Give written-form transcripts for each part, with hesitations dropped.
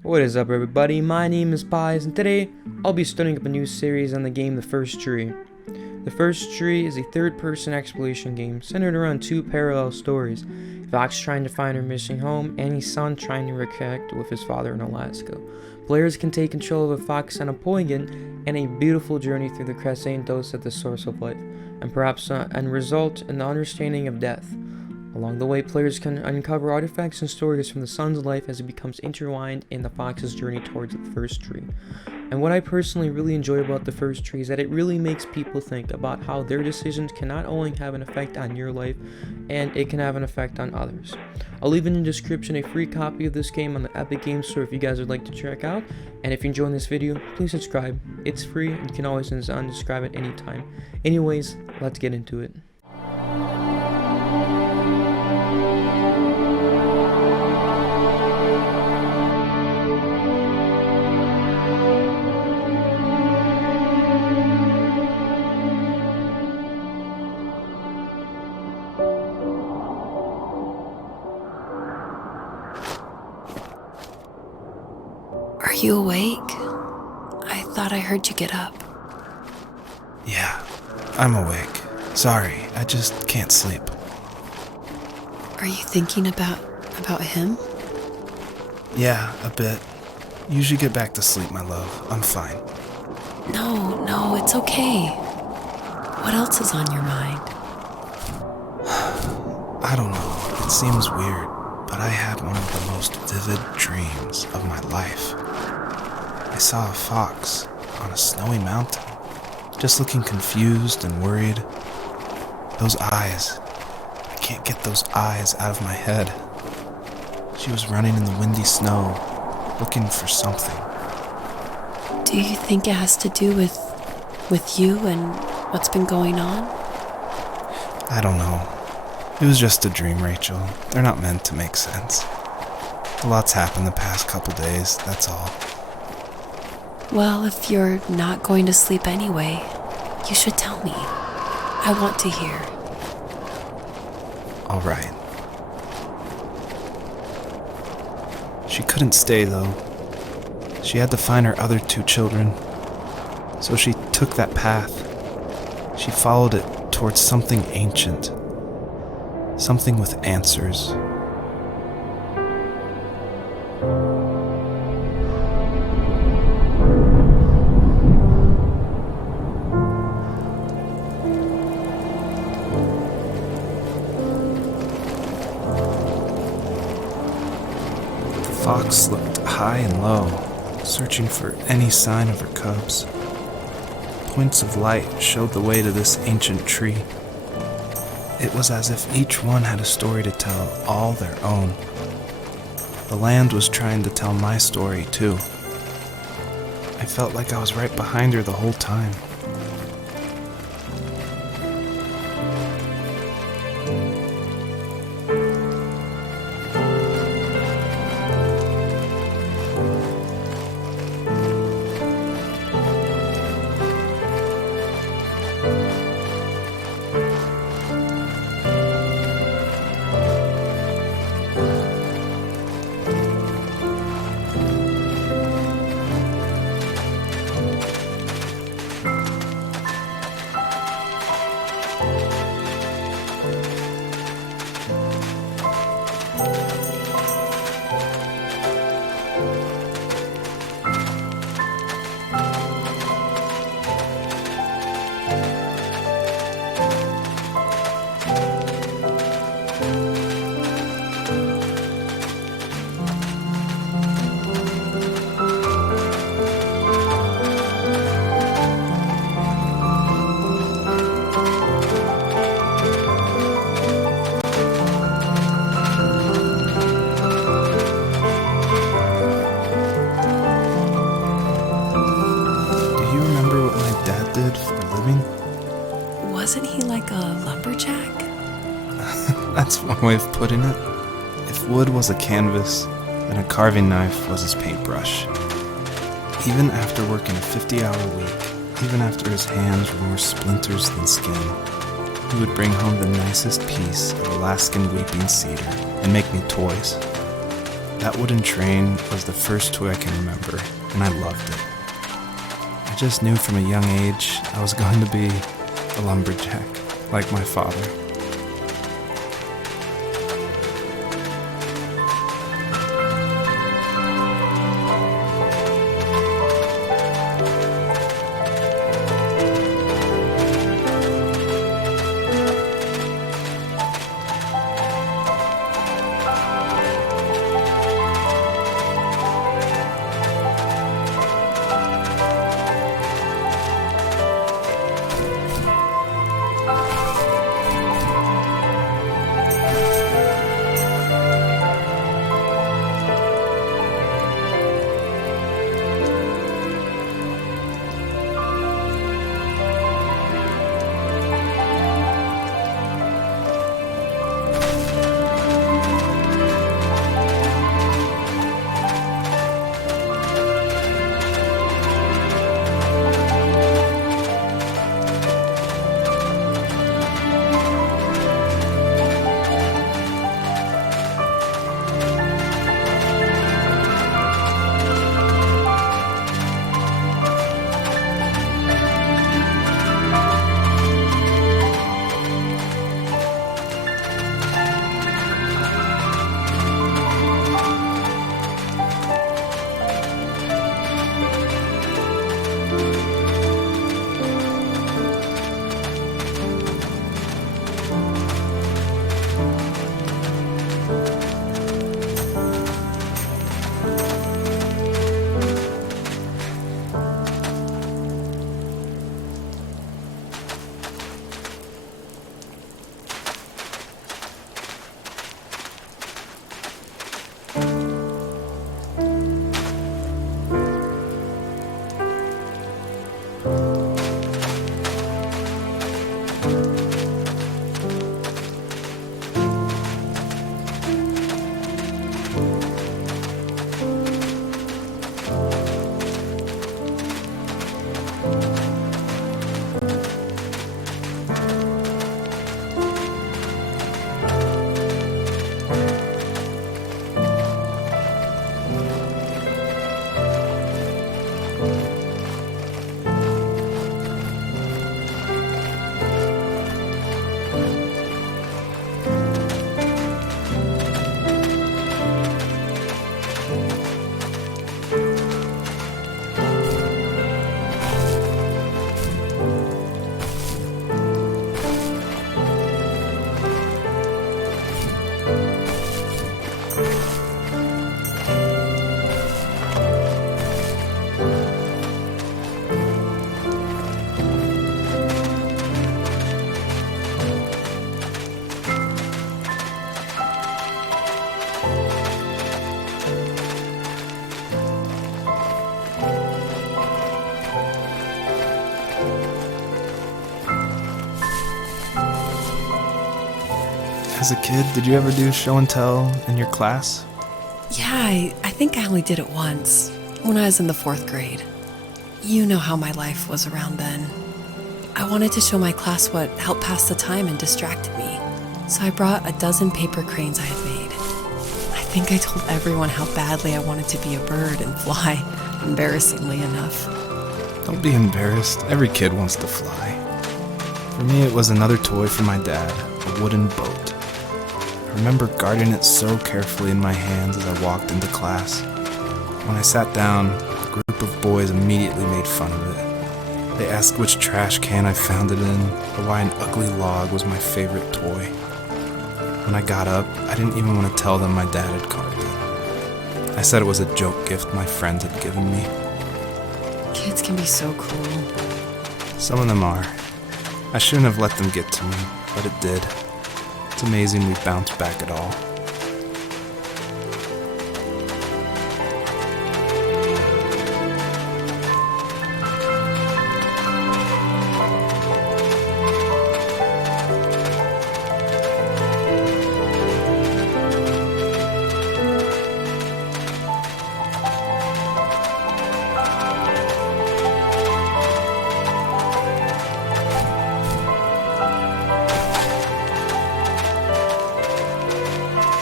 What is up, everybody? My name is Pies, and today I'll be starting up a new series on the game The First Tree. The First Tree is a third-person exploration game centered around two parallel stories: Fox trying to find her missing home, and his son trying to reconnect with his father in Alaska. Players can take control of a fox and a poignant, and a beautiful journey through the crescendos at the source of life, and perhaps result in the understanding of death. Along the way, players can uncover artifacts and stories from the son's life as he becomes intertwined in the fox's journey towards the first tree. And what I personally really enjoy about the first tree is that it really makes people think about how their decisions can not only have an effect on your life, and it can have an effect on others. I'll leave in the description a free copy of this game on the Epic Games Store if you guys would like to check out. And if you're enjoying this video, please subscribe. It's free, and you can always unsubscribe at any time. Anyways, let's get into it. Are you awake? I thought I heard you get up. Yeah, I'm awake. Sorry, I just can't sleep. Are you thinking about him? Yeah, a bit. Usually get back to sleep, my love. I'm fine. No, it's okay. What else is on your mind? I don't know. It seems weird, but I had one of the most vivid dreams of my life. I saw a fox on a snowy mountain, just looking confused and worried. Those eyes. I can't get those eyes out of my head. She was running in the windy snow, looking for something. Do you think it has to do with you and what's been going on? I don't know. It was just a dream, Rachel. They're not meant to make sense. A lot's happened the past couple days, that's all. Well, if you're not going to sleep anyway, you should tell me. I want to hear. All right. She couldn't stay, though. She had to find her other two children. So she took that path. She followed it towards something ancient. Something with answers. The fox looked high and low, searching for any sign of her cubs. Points of light showed the way to this ancient tree. It was as if each one had a story to tell, all their own. The land was trying to tell my story, too. I felt like I was right behind her the whole time. Did for a living? Wasn't he like a lumberjack? That's one way of putting it. If wood was a canvas, then a carving knife was his paintbrush. Even after working a 50-hour week, even after his hands were more splinters than skin, he would bring home the nicest piece of Alaskan weeping cedar and make me toys. That wooden train was the first toy I can remember, and I loved it. I just knew from a young age I was going to be a lumberjack, like my father. As a kid, did you ever do show and tell in your class? Yeah, I think I only did it once, when I was in the 4th grade. You know how my life was around then. I wanted to show my class what helped pass the time and distracted me, so I brought a dozen paper cranes I had made. I think I told everyone how badly I wanted to be a bird and fly, embarrassingly enough. Don't be embarrassed. Every kid wants to fly. For me, it was another toy from my dad, a wooden boat. I remember guarding it so carefully in my hands as I walked into class. When I sat down, a group of boys immediately made fun of it. They asked which trash can I found it in, or why an ugly log was my favorite toy. When I got up, I didn't even want to tell them my dad had carved it. I said it was a joke gift my friends had given me. Kids can be so cruel. Some of them are. I shouldn't have let them get to me, but it did. It's amazing we bounced back at all.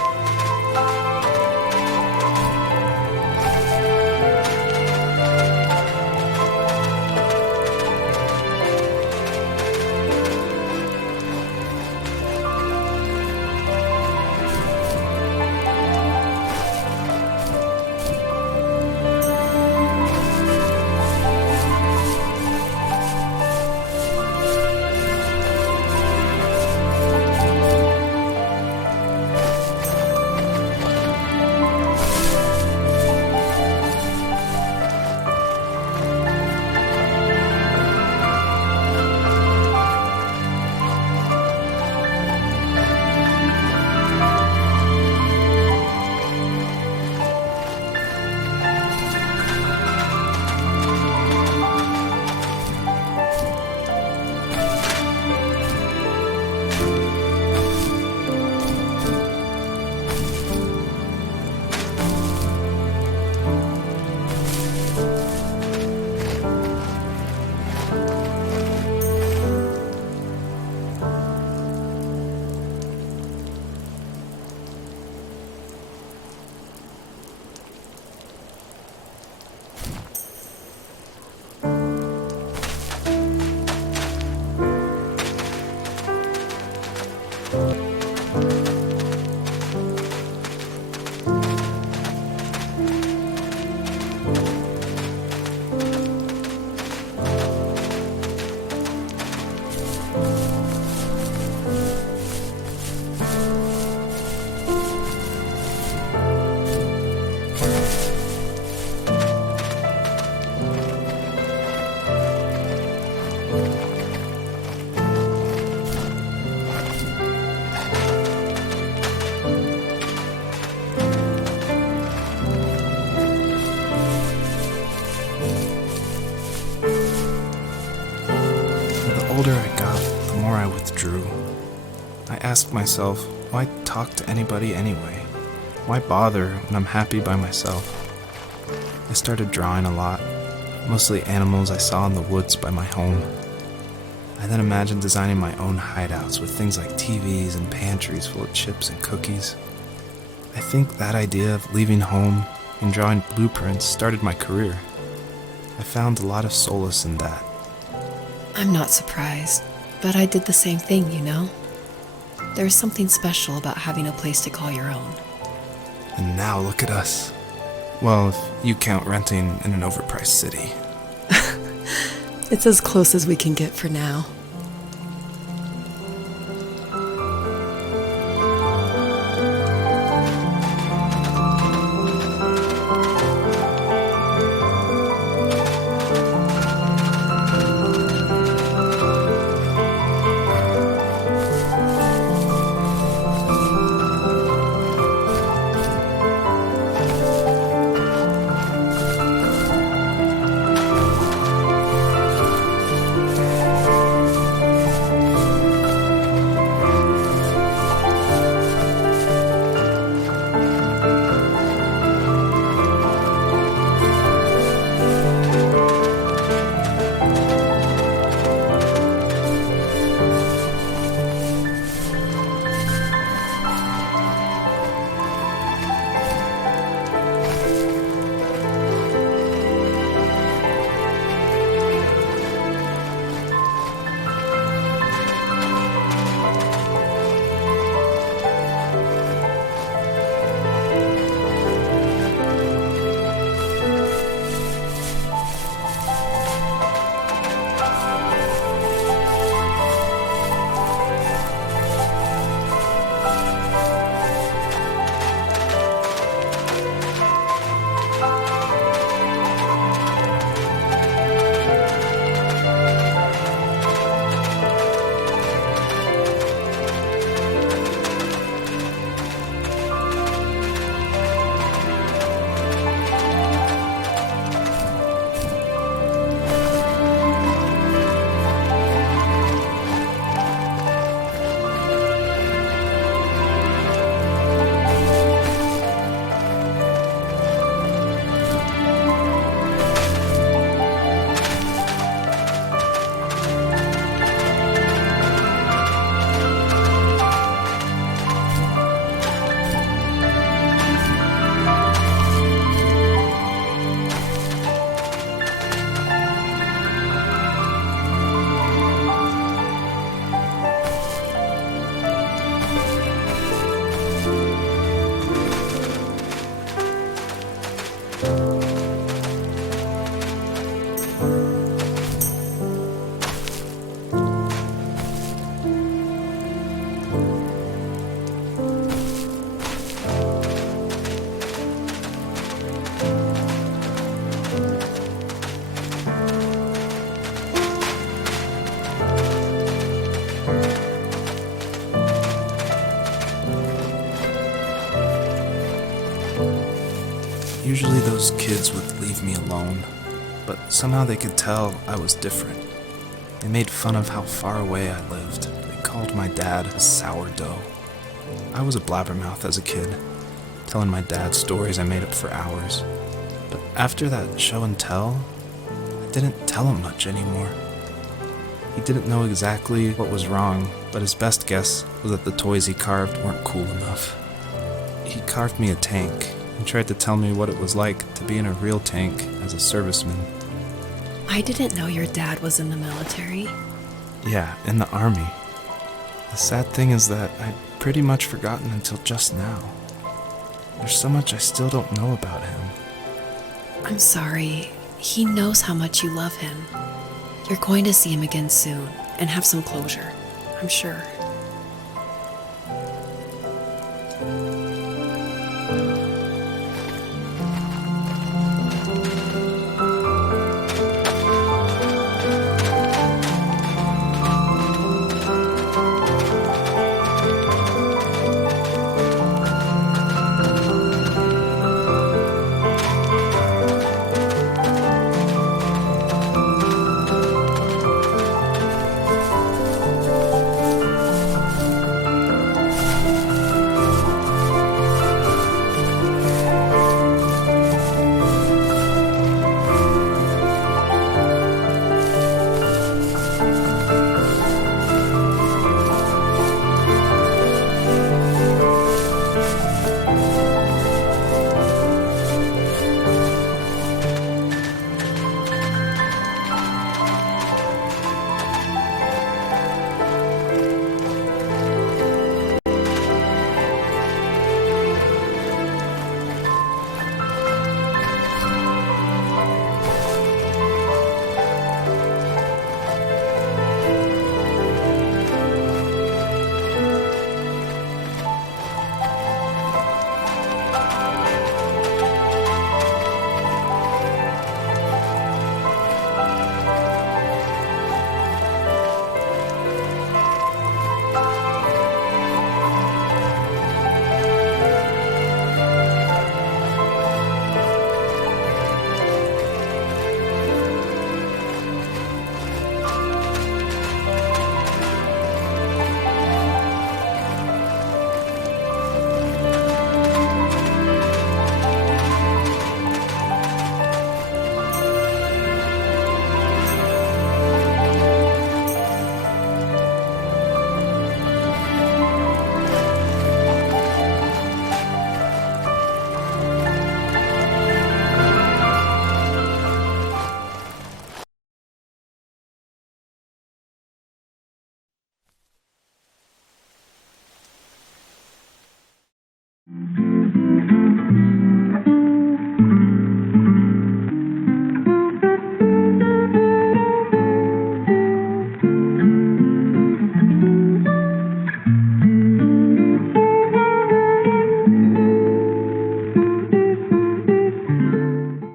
ask myself, why talk to anybody anyway? Why bother when I'm happy by myself? I started drawing a lot, mostly animals I saw in the woods by my home. I then imagined designing my own hideouts with things like TVs and pantries full of chips and cookies. I think that idea of leaving home and drawing blueprints started my career. I found a lot of solace in that. I'm not surprised, but I did the same thing, you know? There's something special about having a place to call your own. And now look at us. Well, if you count renting in an overpriced city. It's as close as we can get for now. Usually those kids would leave me alone, but somehow they could tell I was different. They made fun of how far away I lived. They called my dad a sourdough. I was a blabbermouth as a kid, telling my dad stories I made up for hours. But after that show and tell, I didn't tell him much anymore. He didn't know exactly what was wrong, but his best guess was that the toys he carved weren't cool enough. He carved me a tank and tried to tell me what it was like to be in a real tank as a serviceman. I didn't know your dad was in the military. Yeah, in the army. The sad thing is that I'd pretty much forgotten until just now. There's so much I still don't know about him. I'm sorry. He knows how much you love him. You're going to see him again soon and have some closure, I'm sure.